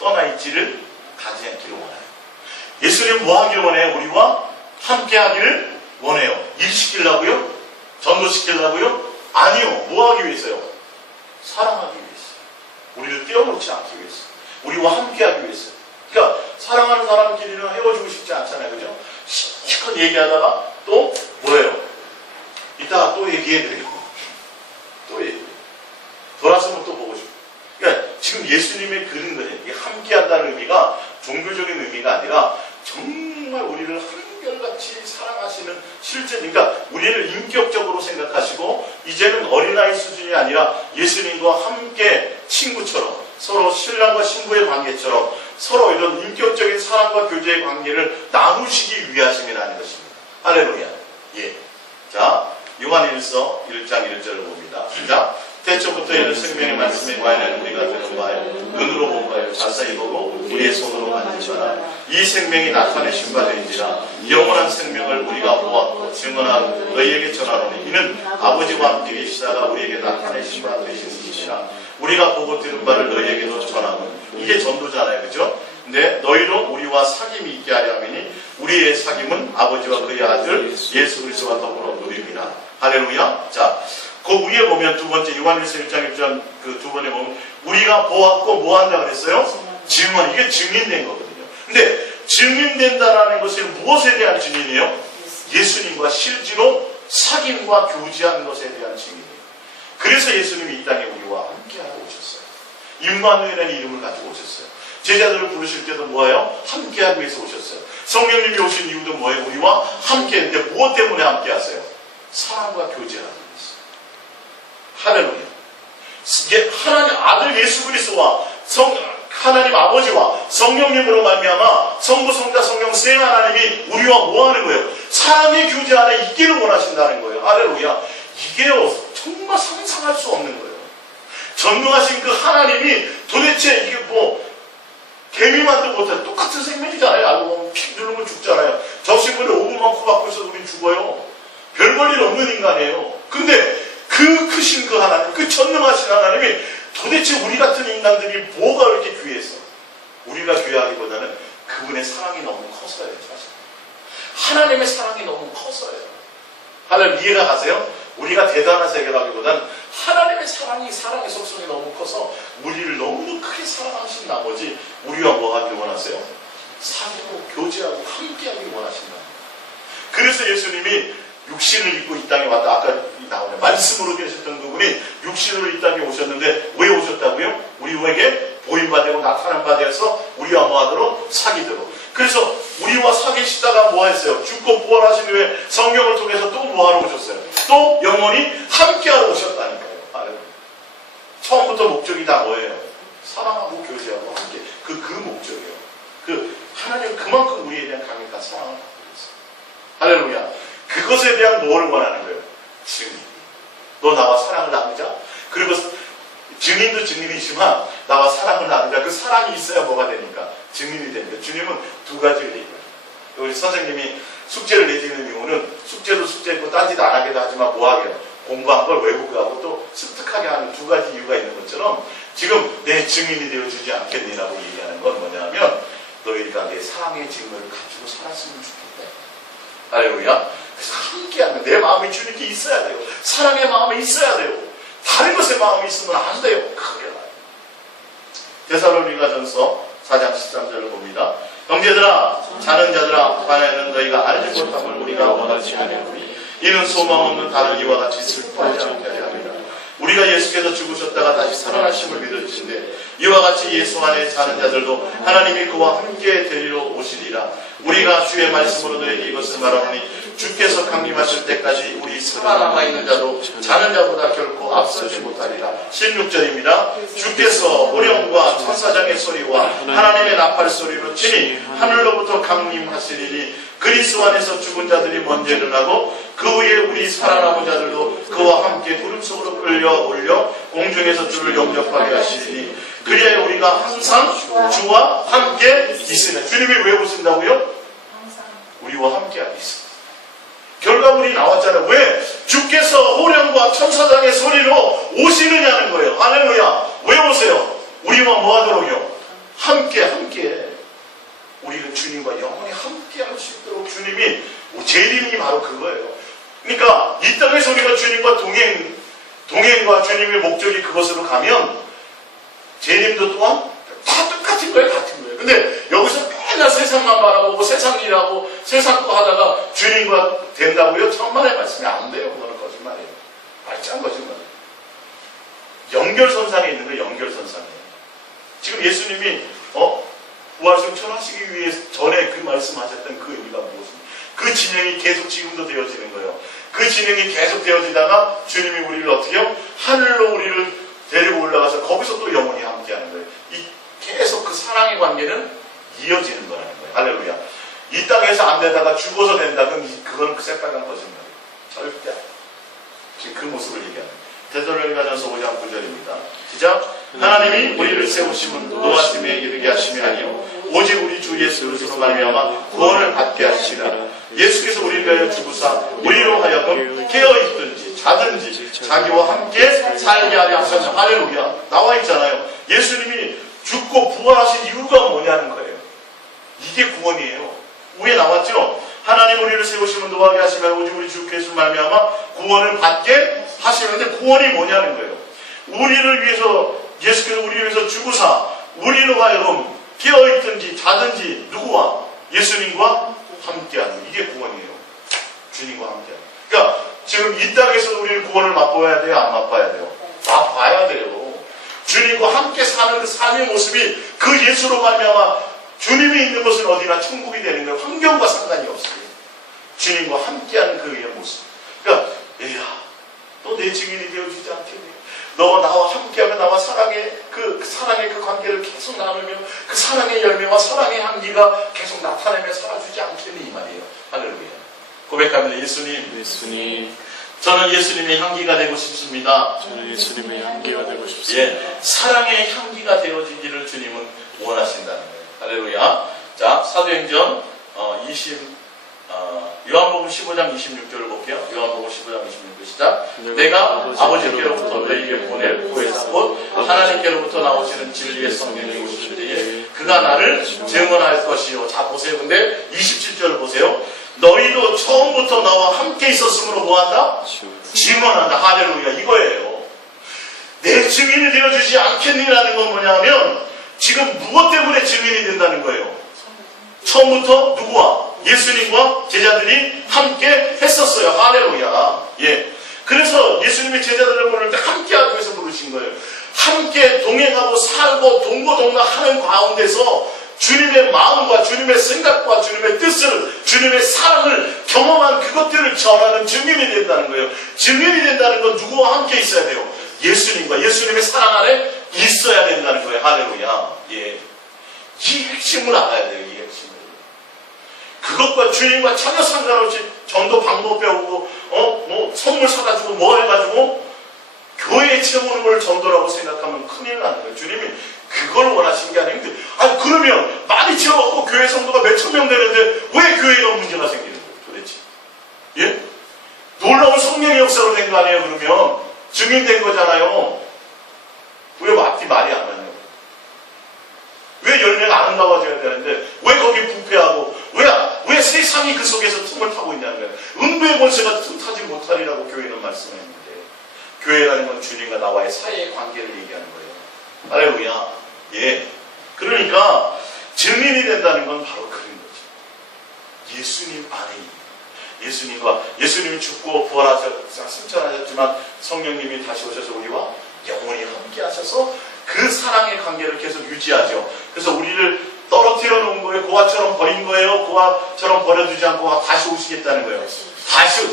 떠나 있지를 가지 않기를 원해요. 예수님 뭐하기를 원해요? 우리와 함께하기를 원해요. 일시키려고요? 전도시키려고요? 아니요. 뭐하기 위해서요? 사랑하기 위해서. 우리를 떼어놓지 않기 위해서. 우리와 함께하기 위해서. 그러니까 사랑하는 사람끼리는 헤어지고 싶지 않잖아요. 그죠? 실컷 얘기하다가 또 뭐예요? 이따가 또 얘기해드려요. 또 얘기해요. 돌아서면 또 보고 싶어요. 그러니까 지금 예수님의 그런 거예요. 함께한다는 의미가 종교적인 의미가 아니라 정말 우리를 한결같이 사랑하시는 실제, 그러니까 우리를 인격적으로 생각하시고 이제는 어린아이 수준이 아니라 예수님과 함께 친구처럼 서로 신랑과 신부의 관계처럼 서로 이런 인격적인 사랑과 교제의 관계를 나누시기 위하심이라는 것입니다. 할렐루야. 예. 자, 요한일서 1장 1절을 봅니다. 시작. 태초부터 이는 생명의 말씀에 관하여 우리가 들은 바요 눈으로 본 바요 자세히 보고 우리의 손으로 만진 바라. 이 생명이 나타내신 바 되는지라 영원한 생명을 우리가 보았고 증언한 너희에게 전하노니 이는 아버지와 함께 계시다가 우리에게 나타내신 바 되시니라. 우리가 보고 들은 바를 너희에게도 전하고. 이게 전도잖아요. 그죠? 근데 너희로 우리와 사귐이 있게 하려 함이니 우리의 사귐은 아버지와 그의 아들 예수 그리스도와 더불어 누립니다. 할렐루야. 자, 그 위에 보면 두 번째 요한일서 1장 1절 그 두 번에 보면 우리가 보았고 뭐 한다 그랬어요? 증언. 이게 증인된 거거든요. 근데 증인된다라는 것은 무엇에 대한 증인이에요? 예수님과 실제로 사귐과 교제하는 것에 대한 증인이에요. 그래서 예수님이 이 땅에 우리와 함께하고 오셨어요. 임마누엘이라는 이름을 가지고 오셨어요. 제자들을 부르실 때도 뭐예요? 함께하기 위해서 오셨어요. 성령님이 오신 이유도 뭐예요? 우리와 함께했는데 무엇 때문에 함께하세요? 사랑과 교제하기. 할렐루야. 이게 하나님 아들 예수 그리스도와 하나님 아버지와 성령님으로 말미암아 성부 성자 성령 세 하나님이 우리와 뭐하는 거예요? 사랑의 교제 안에 있기를 원하신다는 거예요. 할렐루야. 이게요 정말 상상할 수 없는 거예요. 전능하신 그 하나님이 도대체 이게 뭐 개미만도 못해. 똑같은 생명이잖아요. 알고 보면 픽 누르면 죽잖아요. 저 친구를 5분만 코박고 있어도 우린 죽어요. 별 볼 일 없는 인간이에요. 근데 그 크신 그 하나님, 그 전능하신 하나님이 도대체 우리 같은 인간들이 뭐가 그렇게 귀해서? 우리가 귀하기보다는 그분의 사랑이 너무 커서요. 사실. 하나님의 사랑이 너무 커서요. 하나님 이해가 가세요? 우리가 대단한 세계라기보다는 하나님의 사랑의 속성이 너무 커서 우리를 너무 크게 사랑하신 나머지 우리와 뭐 하길 원하세요? 사귀고 교제하고 함께하길 원하신다. 그래서 예수님이 육신을 입고 이 땅에 왔다. 아까 나오네. 말씀으로 계셨던 그분이 육신으로 이 땅에 오셨는데 왜 오셨다고요? 우리에게 보임받고 나타난받아서 우리와 뭐하도록? 사귀도록. 그래서 우리와 사귀시다가 뭐 했어요? 죽고 부활하신 후에 성경을 통해서 또 뭐하러 오셨어요? 또 영원히 함께하러 오셨다니까요. 처음부터 목적이 다 뭐예요? 사랑하고 교제하고 함께. 그 목적이에요. 하나님 그만큼 우리에 대한 강력한 사랑을 갖고 있어요. 할렐루야. 그것에 대한 뭘 원하는 거예요? 증인. 너 나와 사랑을 나누자. 그리고 증인도 증인이지만 나와 사랑을 나누자. 그 사랑이 있어야 뭐가 되니까? 증인이 됩니다. 주님은 두 가지를 얘기해요. 우리 선생님이 숙제를 내주는 이유는 숙제도 숙제고 딴짓 안 하게도 하지만 뭐 하게요? 공부한 걸 외국하고 또 습득하게 하는 두 가지 이유가 있는 것처럼 지금 내 증인이 되어주지 않겠니라고 얘기하는 건 뭐냐면 너희가 내 사랑의 증거를 가지고 살았으면 좋겠다. 할렐루야. 그래서 함께하면 내 마음이 주님께 있어야 돼요. 사랑의 마음이 있어야 돼요. 다른 것의 마음이 있으면 안 돼요. 크게 나요. 데살로니가전서 4장 13절을 봅니다. 형제들아, 자는 자들아, 만에는 너희가 알지 못함을 우리가 원하지 아니하노니 이는 소망 없는 다른 이와 같이 슬퍼하지 않게 하려 함이라. 우리가 예수께서 죽으셨다가 다시 살아나심을 믿으신데 이와 같이 예수 안에 사는 자들도 하나님이 그와 함께 데리러 오시리라. 우리가 주의 말씀으로 너희에게 이것을 말하노니 주께서 강림하실 때까지 우리 살아남아 있는 자도 자는 자보다 결코 앞서지 못하리라. 16절입니다. 주께서 호령과 천사장의 소리와 하나님의 나팔 소리로 친히 하늘로부터 강림하시리니 그리스도 안에서 죽은 자들이 먼저 일어나고 그 후에 우리 살아남은 자들도 그와 함께 구름 속으로 끌려올려 공중에서 주를 영접하게 하시리니 그리하여 우리가 항상 주와 함께 있으면. 주님이 왜 오신다고요? 우리와 함께 하고 있습니다. 결과물이 나왔잖아요. 왜? 주께서 호령과 천사장의 소리로 오시느냐는 거예요. 할렐루야. 왜 오세요? 우리와 뭐 하도록요? 함께. 우리는 주님과 영원히 함께 할 수 있도록 주님이, 재림이 바로 그거예요. 그러니까 이 땅에서 우리가 주님과 동행과 주님의 목적이 그것으로 가면 재림도 또한 다 똑같은 거예요. 같은 거예요. 근데 여기서 맨날 세상만 바라보고 세상 일하고 세상 거 하다가 주님과 된다고요? 천만의 말씀이 안 돼요. 그거는 거짓말이에요. 말짱 거짓말이에요. 연결선상에 있는 거예요. 연결선상에. 지금 예수님이 부활승천하시기 위해 전에 그 말씀하셨던 그 의미가 무엇입니까? 그 진행이 계속 지금도 되어지는 거예요. 그 진행이 계속 되어지다가 주님이 우리를 어떻게 해요? 하늘로 우리를 데리고 올라가서 거기서 또 영원히 함께하는 거예요. 계속 그 사랑의 관계는 이어지는 거라는 거예요. 할렐루야. 이 땅에서 안 되다가 죽어서 된다. 그건 그 새빨간 거짓말이에요. 절대. 지금 그 모습을 얘기하는 거예요. 데살로니가전서 5장 9절입니다. 시작. 하나님이 우리를 세우심은 노하심에 이르게 하심이 아니요 오직 우리 주 예수 그리스도로 말미암아 구원을 받게 하시리라. 예수께서 우리를 위하여 죽으사 우리로 하여금 깨어있든지 자든지 자기와 함께 살게 하려 하셨다. 할렐루야. 나와 있잖아요. 예수님이 죽고 부활하신 이유가 뭐냐는 거예요. 이게 구원이에요. 위에 나왔죠. 하나님 우리를 세우시면 노하게 하시면 오직 우리 주 예수 말미암아 구원을 받게 하시는데 구원이 뭐냐는 거예요. 우리를 위해서 예수께서 우리를 위해서 죽으사 우리로 하여금 깨어있든지 자든지 누구와? 예수님과 함께하는. 이게 구원이에요. 주님과 함께하는. 그러니까 지금 이 땅에서 우리는 구원을 맛보아야 돼요? 안 맛봐야 돼요? 맛봐야 돼요. 주님과 함께 사는 그 삶의 모습이 그 예수로 말미암아 주님이 있는 것은 어디나 천국이 되는 거예요. 환경과 상관이 없어요. 주님과 함께하는 그의 모습. 그러니까 또 내 증인이 되어주지 않겠니? 너와 나와 함께하며 나와 사랑의 그 관계를 계속 나누며 그 사랑의 열매와 사랑의 향기가 계속 나타내며 살아주지 않겠니? 이 말이에요. 할렐루야. 고백합니다. 예수님 저는 예수님의 향기가 되고 싶습니다. 저는 예수님의 향기가 되고 싶습니다. 예, 사랑의 향기가 되어지기를 주님은 원하신다는 거예요. 할렐루야. 자, 사도행전 요한복음 15장 26절을 볼게요. 요한복음 15장 26절 시작. 내가 아버지께로부터 너희에게 보낼 보혜사 곧 하나님께로부터 나오시는 진리의 성령이 오실 때에 그가 나를 증언할 것이요. 자, 보세요. 근데 27절을 보세요. 너희도 처음부터 나와 함께 있었으므로 뭐한다? 증언한다. 할렐루야. 이거예요. 내 증인이 되어주지 않겠니라는 건 뭐냐면 지금 무엇 때문에 증인이 된다는 거예요? 처음부터 누구와? 예수님과 제자들이 함께 했었어요. 할렐루야. 예. 그래서 예수님의 제자들을 부를 때 함께 하기 위해서 부르신 거예요. 함께 동행하고 살고 동고동락하는 가운데서 주님의 마음과 주님의 생각과 주님의 뜻을, 주님의 사랑을 경험한 그것들을 전하는 증인이 된다는 거예요. 증인이 된다는 건 누구와 함께 있어야 돼요? 예수님과 예수님의 사랑 안에 있어야 된다는 거예요. 할렐루야. 예. 이 핵심을 알아야 돼요. 이 핵심을. 그것과 주님과 전혀 상관없이 전도 방법 배우고 뭐 선물 사다 주고 뭐 해가지고 교회에 채우는 걸 전도라고 생각하면 큰일 나는 거예요. 주님이 그걸 원하신 게 아닌데, 아니 그러면 많이 채워갖고 교회 성도가 몇천 명 되는데 왜 교회가 문제가 생기는 거예요? 도대체. 예? 놀라운 성령의 역사로 된 거 아니에요? 그러면 증인된 거잖아요. 왜 말이 안 나냐고. 왜 열매가 안 나와줘야 되는데 왜 거기 부패하고 왜 세상이 그 속에서 틈을 타고 있냐는 거예요. 음부의 권세가 틈타지 못하리라고 교회는 말씀했는데, 교회라는 건 주님과 나와의 사이의 관계를 얘기하는 거예요. 할렐루야. 예. 그러니까 증인이 된다는 건 바로 그런 거죠. 예수님 안에 있는, 예수님이 죽고 승천하셨지만 성령님이 다시 오셔서 우리와 영원히 함께 하셔서 그 사랑의 관계를 계속 유지하죠. 그래서 우리를 떨어뜨려 놓은 거예요. 고아처럼 버린 거예요. 고아처럼 버려두지 않고 다시 오시겠다는 거예요. 다시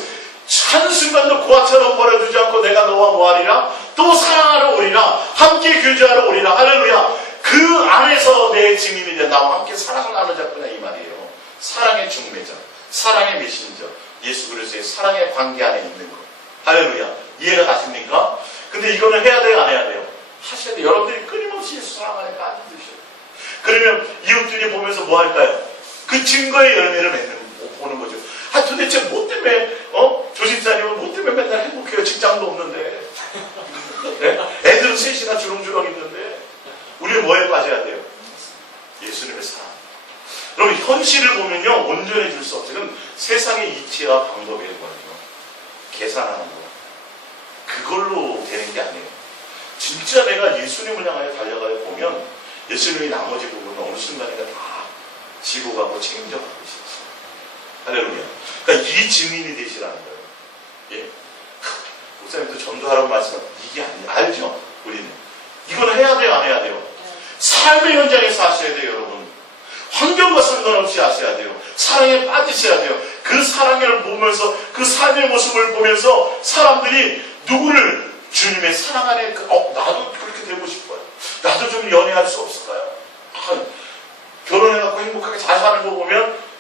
한순간도 고아처럼 버려두지 않고 내가 너와 뭐하리라? 또 사랑하러 오리라. 함께 교제하러 오리라. 할렐루야. 그 안에서 내 증인이 돼. 나와 함께 사랑을 나누자꾸나 이 말이에요. 사랑의 중매자, 사랑의 메신저, 예수 그리스도의 사랑의 관계 안에 있는 것. 할렐루야. 이해가 가십니까? 근데 이거는 해야 돼요? 안 해야 돼요? 하셔야 돼요. 여러분들이 끊임없이 예수 사랑 안에 빠져드셔야 돼요. 그러면 이웃들이 보면서 뭐 할까요? 그 증거의 열매를 보는 거죠. 아, 도대체 뭐 때문에, 조집사님은 뭐 때문에 맨날 행복해요? 직장도 없는데. 네? 애들은 셋이나 주렁주렁 있는데. 우리는 뭐에 빠져야 돼요? 예수님의 사랑. 그럼 현실을 보면요, 온전해질 수 없어요. 그건 세상의 이치와 방법의 거예요. 계산하는 거. 그걸로 되는 게 아니에요. 진짜 내가 예수님을 향하여 달려가려 보면 예수님의 나머지 부분은 어느 순간에 다 지고 가고 책임져 가고 있어요. 할렐루야. 그러니까 이 증인이 되시라는 거예요. 예. 목사님도 전도하라고 말씀하면 이게 아니에요. 알죠? 우리는. 이거는 해야 돼요? 안 해야 돼요? 삶의 현장에서 하셔야 돼요, 여러분. 환경과 상관없이 하셔야 돼요. 사랑에 빠지셔야 돼요. 그 사랑을 보면서, 그 삶의 모습을 보면서 사람들이 누구를 주님의 사랑 안에 나도 그렇게 되고 싶어요. 나도 좀 연애할 수 없을까요? 결혼해갖고 행복하게 잘 사는 거 보면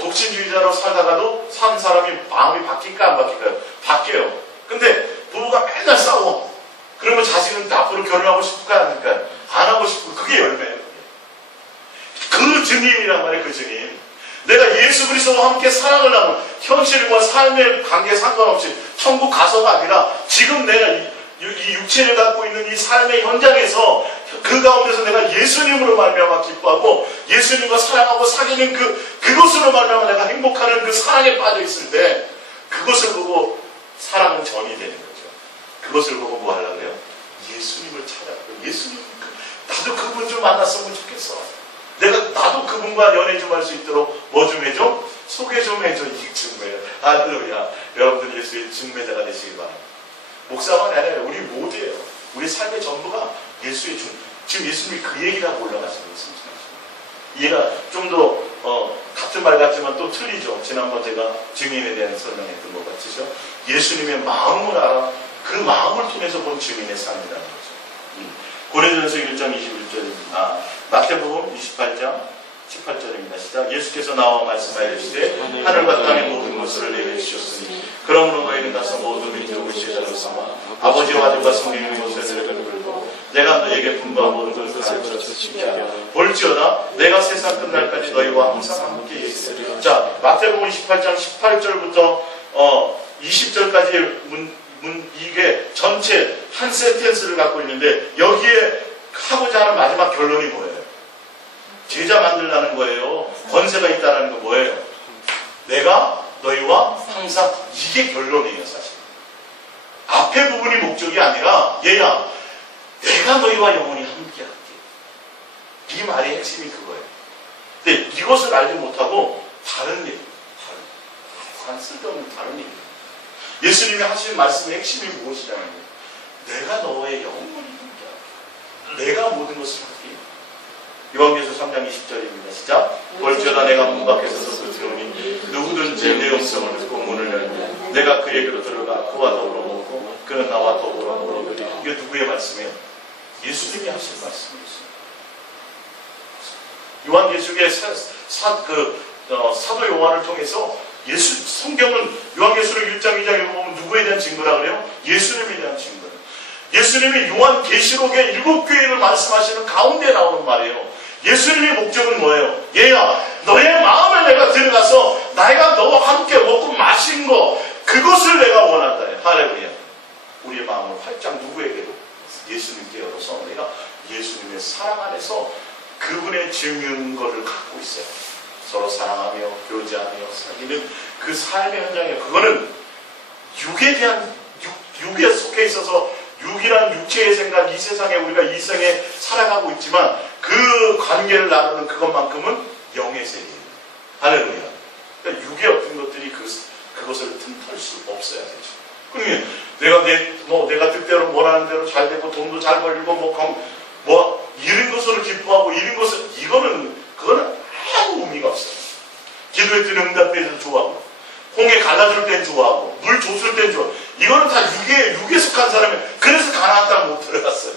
독신주의자로 살다가도 산 사람이 마음이 바뀔까 안 바뀔까요? 바뀌어요. 근데 부부가 맨날 싸워. 그러면 자식은 앞으로 결혼하고 싶을까 안 할까요? 안 하고 싶고 그게 열매예요. 그 증인이란 말이에요. 그 증인. 내가 예수 그리스도와 함께 사랑을 나누는 현실과 삶의 관계에 상관없이 천국 가서가 아니라 지금 내가 이 육체를 갖고 있는 이 삶의 현장에서 그 가운데서 내가 예수님으로 말미암아 기뻐하고 예수님과 사랑하고 사귀는 그것으로 말미암아 내가 행복하는 그 사랑에 빠져 있을 때 그것을 보고 사랑은 전이 되는 거죠. 그것을 보고 뭐 하려고요? 예수님을 찾아가고 예수님 나도 그분 좀 만났으면 좋겠어. 나도 그분과 연애 좀 할 수 있도록 뭐 좀 해줘? 소개 좀 해줘. 이 증매자. 할렐루야. 여러분들 예수의 증매자가 되시기 바랍니다. 목사만 아니라 우리 모두예요. 우리 삶의 전부가 예수의 지금 예수님이 그 얘기라고 올라가시는 것입니다. 이해가 좀 더 같은 말 같지만 또 틀리죠. 지난번 제가 증인에 대한 설명했던 것 같으죠. 예수님의 마음을 알아 그 마음을 통해서 본 증인의 삶이라는 거죠. 고린도전서 1장 21절입니다. 마태복음 28장 18절입니다. 시작. 예수께서 나와 말씀하여 주시되 하늘과 땅의 모든 것을 내게 주셨으니 그러므로 너희는 가서 모든 민족을 제자로 삼아 아버지와 아들과 성령의 모세를 베풀고 내가 너희에게 분부한 모든 것을 가르쳐 지키게 하라. 볼지어다 내가 세상 끝날까지 너희와 항상 함께 있으리라. 자, 마태복음 18장 18절부터 20절까지의 이게 전체 한 센텐스를 갖고 있는데 여기에 하고자 하는 마지막 결론이 뭐예요? 제자 만들라는 거예요. 권세가 있다는 거 뭐예요? 내가 너희와 항상, 이게 결론이에요 사실. 앞에 부분이 목적이 아니라 얘야 내가 너희와 영원히 함께 할게. 이 말의 핵심이 그거예요. 근데 이것을 알지 못하고 다른 얘기, 다른 쓸데없는 다른 얘기. 예수님이 하신 말씀의 핵심이 무엇이냐면 내가 너의 영원히 함께 할게. 내가 모든 것을 할게. 요한계시록 3장 20절입니다. 시작. 볼지어다 내가 문 밖에 서서 들으니 누구든지 내 음성을 듣고 문을 열면 내가 그에게로 들어가 그와 더불어 먹고 그는 나와 더불어 먹으리라. 이게 누구의 말씀이에요? 예수님이 하신 말씀이었어요. 요한계시록의 사도 요한을 통해서 성경은 요한계시록 1장 2장 읽어보면 누구에 대한 증거라 그래요? 예수님에 대한 증거. 예수님이 요한계시록의 7교회를 말씀하시는 가운데 나오는 말이에요. 예수님의 목적은 뭐예요? 얘야 너의 마음에 내가 들어가서 내가 너와 함께 먹고 마신 거 그것을 내가 원한다. 할렐루야. 우리의 마음을 활짝 누구에게로? 예수님께 열어서 내가 예수님의 사랑 안에서 그분의 증거를 갖고 있어요. 서로 사랑하며 교제하며 사귀는 그 삶의 현장에 그거는 육에 대한 육에 속해 있어서 육이란 육체의 생각, 이 세상에 우리가 이 생에 살아가고 있지만 그 관계를 나누는 그것만큼은 영의 세계예요. 할렐루야. 그러니까 육의 어떤 것들이 그것을 틈탈 수 없어야 되죠. 그러니까 내가 뜻대로 원하는 대로 잘 되고 돈도 잘 벌리고 이런 것으로 기뻐하고 그거는 아무 의미가 없어요. 기도에 뜨는 응답해서 좋아하고 홍해 갈라줄 땐 좋아하고 물 줬을 땐 좋아하고 이거는 다 육에 속한 사람이 그래서 가나안 땅 못 들어갔어요.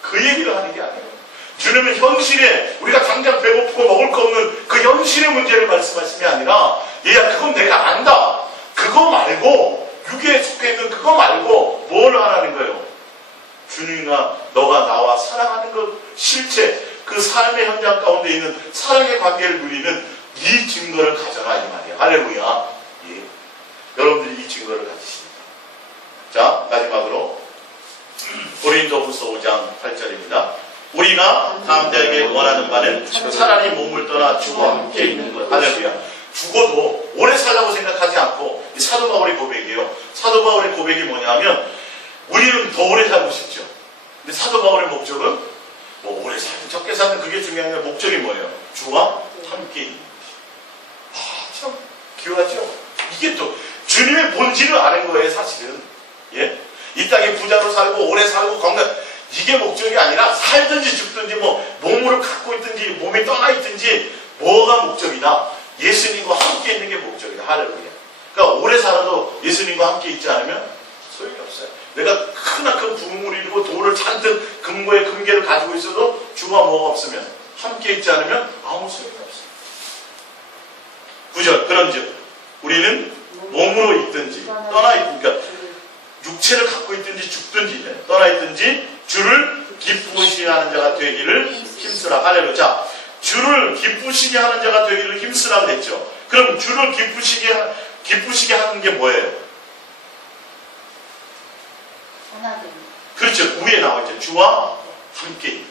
그 얘기를 하는 게 아니에요. 주님은 현실에 우리가 당장 배고프고 먹을 거 없는 그 현실의 문제를 말씀하시는 게 아니라 얘야 그건 내가 안다. 그거 말고 육에 속해 있는 그거 말고 뭘 하라는 거예요? 주님과 너가 나와 사랑하는 것 실체 그 삶의 현장 가운데 있는 사랑의 관계를 누리는 이 증거를 가져라 이 말이에요. 할렐루야. 예. 여러분들이 이 증거를 가지십니다. 자, 마지막으로 고린도후서 5장 8절입니다. 우리가 남자에게 원하는 바는 차라리 몸을 떠나 주와 함께 있는 것. 할렐루야. 죽어도 오래 살라고 생각하지 않고 사도 바울의 고백이에요. 사도 바울의 고백이 뭐냐면 우리는 더 오래 살고 싶죠. 근데 사도 바울의 목적은 오래 살고 적게 사는 그게 중요한 게 목적이 뭐예요? 주와 함께 있는 것이. 참 귀하죠? 이게 또 주님의 본질을 아는 거예요 사실은. 예? 이 땅에 부자로 살고 오래 살고 건강 이게 목적이 아니라 살든지 죽든지 몸으로 갖고 있든지 몸에 떠나 있든지 뭐가 목적이다? 예수님과 함께 있는 게 목적이다. 할렐루야. 그러니까 오래 살아도 예수님과 함께 있지 않으면 소용이 없어요. 내가 크나큰 부흥을 이루고 돌을 잔뜩 금고에 금괴를 가지고 있어도 주와 뭐가 없으면 함께 있지 않으면 아무 소용이 없어요. 9절 그런즉 우리는 몸으로 있든지 떠나 있든지 그러니까 육체를 갖고 있든지 죽든지 떠나 있든지 주를 기쁘시게 하는 자가 되기를 힘쓰라. 할렐루야. 자, 주를 기쁘시게 하는 자가 되기를 힘쓰라 그랬죠. 그럼 주를 기쁘시게 하는 게 뭐예요? 그렇죠. 위에 나와있죠. 주와 함께.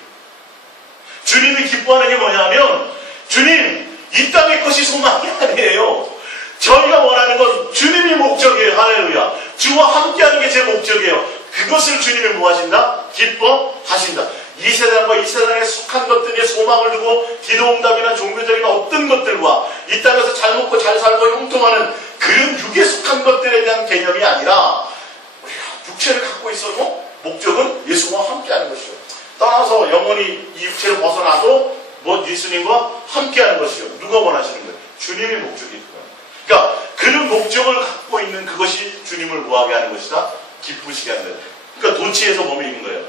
주님이 기뻐하는 게 뭐냐면 주님 이 땅의 것이 소망이 아니에요. 저희가 원하는 건 주님이 목적이에요. 할렐루야. 주와 함께하는 게 제 목적이에요. 그것을 주님이 뭐 하신다? 기뻐하신다. 이 세상과 이 세상에 속한 것들에 소망을 두고 기도응답이나 종교적인 어떤 것들과 이 땅에서 잘 먹고 잘 살고 형통하는 그런 육에 속한 것들에 대한 개념이 아니라 우리가 육체를 갖고 있어도 목적은 예수와 함께하는 것이요. 떠나서 영원히 이 육체를 벗어나도 예수님과 함께하는 것이요. 누가 원하시는 거예요? 주님의 목적이 그거예요. 그러니까 그런 목적을 갖고 있는 그것이 주님을 뭐하게 하는 것이다? 기쁘시게 하는 거예요. 그러니까 도치에서 몸이 있는 거예요.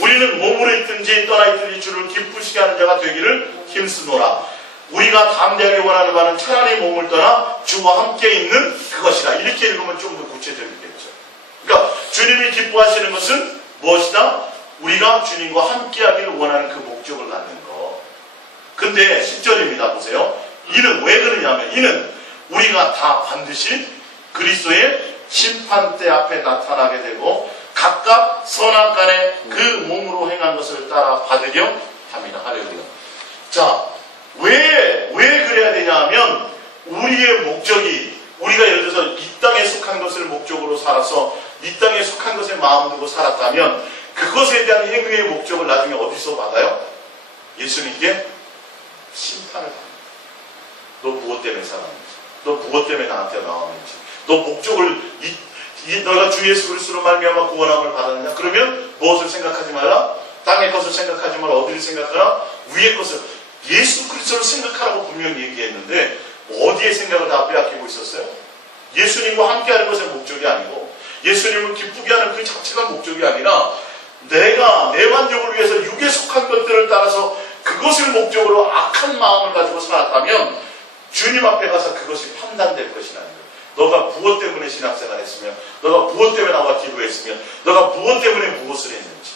우리는 몸으로 있든지 떠나 있든지 주를 기쁘시게 하는 자가 되기를 힘쓰노라. 우리가 담대하게 원하는 바는 차라리 몸을 떠나 주와 함께 있는 그것이라. 이렇게 읽으면 좀 더 구체적이겠죠. 그러니까 주님이 기뻐하시는 것은 무엇이다? 우리가 주님과 함께하기를 원하는 그 목적을 갖는 거. 근데 10절입니다. 보세요. 이는 왜 그러냐면 이는 우리가 다 반드시 그리스도의 심판대 앞에 나타나게 되고 각각 선악간에 그 몸으로 행한 것을 따라 받으려 합니다. 할렐루야. 자, 왜 그래야 되냐 하면 우리의 목적이 우리가 예를 들어서 이 땅에 속한 것을 목적으로 살아서 이 땅에 속한 것에 마음 두고 살았다면 그것에 대한 행위의 목적을 나중에 어디서 받아요? 예수님께 심판을 받습니다. 너 무엇 때문에 살았는지, 너 무엇 때문에 나한테 나왔는지, 너 목적을 너가 주 예수 그리스도로 말미암아 구원함을 받았느냐? 그러면 무엇을 생각하지 말라? 땅의 것을 생각하지 말라. 어디를 생각하라? 위의 것을. 예수 그리스도를 생각하라고 분명히 얘기했는데 어디에 생각을 다 빼앗기고 있었어요? 예수님과 함께하는 것의 목적이 아니고 예수님을 기쁘게 하는 그 자체가 목적이 아니라 내가 내 만족을 위해서 육에 속한 것들을 따라서 그것을 목적으로 악한 마음을 가지고 살았다면 주님 앞에 가서 그것이 판단될 것이라는 거예요. 너가 무엇 때문에 신앙생활 했으며 너가 무엇 때문에 나와 기도했으며 너가 무엇 때문에 무엇을 했는지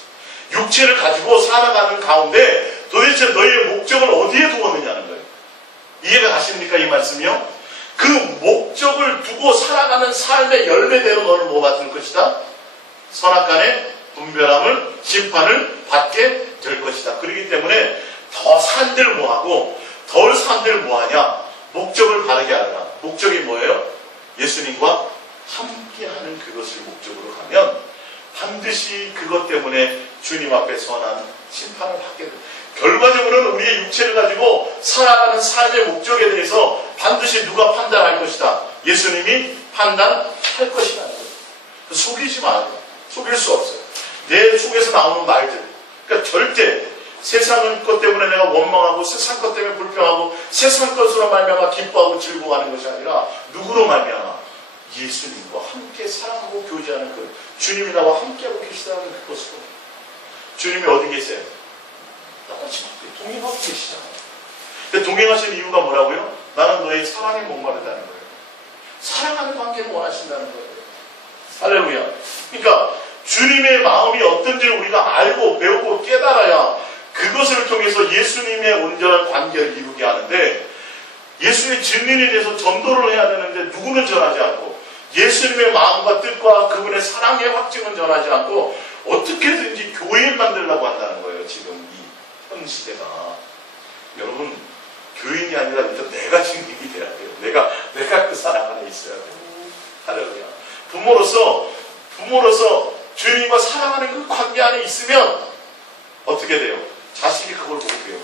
육체를 가지고 살아가는 가운데 도대체 너의 목적을 어디에 두었느냐는 거예요. 이해가 가십니까? 이 말씀이요? 그 목적을 두고 살아가는 삶의 열매대로 너를 뭐 받을 것이다? 선악간의 분별함을 심판을 받게 될 것이다. 그렇기 때문에 더 산들 뭐하고 덜 산들 뭐하냐? 목적을 바르게 하라. 목적이 뭐예요? 예수님과 함께하는 그것을 목적으로 가면 반드시 그것 때문에 주님 앞에 선한 심판을 받게 됩니다. 결과적으로는 우리의 육체를 가지고 살아가는 삶의 목적에 대해서 반드시 누가 판단할 것이다. 예수님이 판단할 것이라는 거예요. 속이지 마세요. 속일 수 없어요. 내 속에서 나오는 말들. 그러니까 절대 세상 것 때문에 내가 원망하고 세상 것 때문에 불평하고 세상 것으로 말미암아 기뻐하고 즐거워하는 것이 아니라 누구로 말미암아? 예수님과 함께 사랑하고 교제하는 그 주님이 나와 함께하고 계시다는 그것으로. 주님이 어디 계세요? 똑같이 동행하고 계시잖아요. 근데 동행하시는 이유가 뭐라고요? 나는 너의 사랑에 목마르다는 거예요. 사랑하는 관계를 원하신다는 거예요. 할렐루야. 그러니까 주님의 마음이 어떤지를 우리가 알고 배우고 깨달아야 그것을 통해서 예수님의 온전한 관계를 이루게 하는데 예수의 증인에 대해서 전도를 해야 되는데 누구는 전하지 않고 예수님의 마음과 뜻과 그분의 사랑의 확증은 전하지 않고 어떻게든지 교인 만들려고 한다는 거예요. 지금 이 현 시대가. 여러분 교인이 아니라 일단 내가 증인이 돼야 돼요. 내가 그 사랑 안에 있어야 돼요. 할렐루야. 부모로서 주님과 사랑하는 그 관계 안에 있으면 어떻게 돼요? 자식이 그걸 보게 돼요.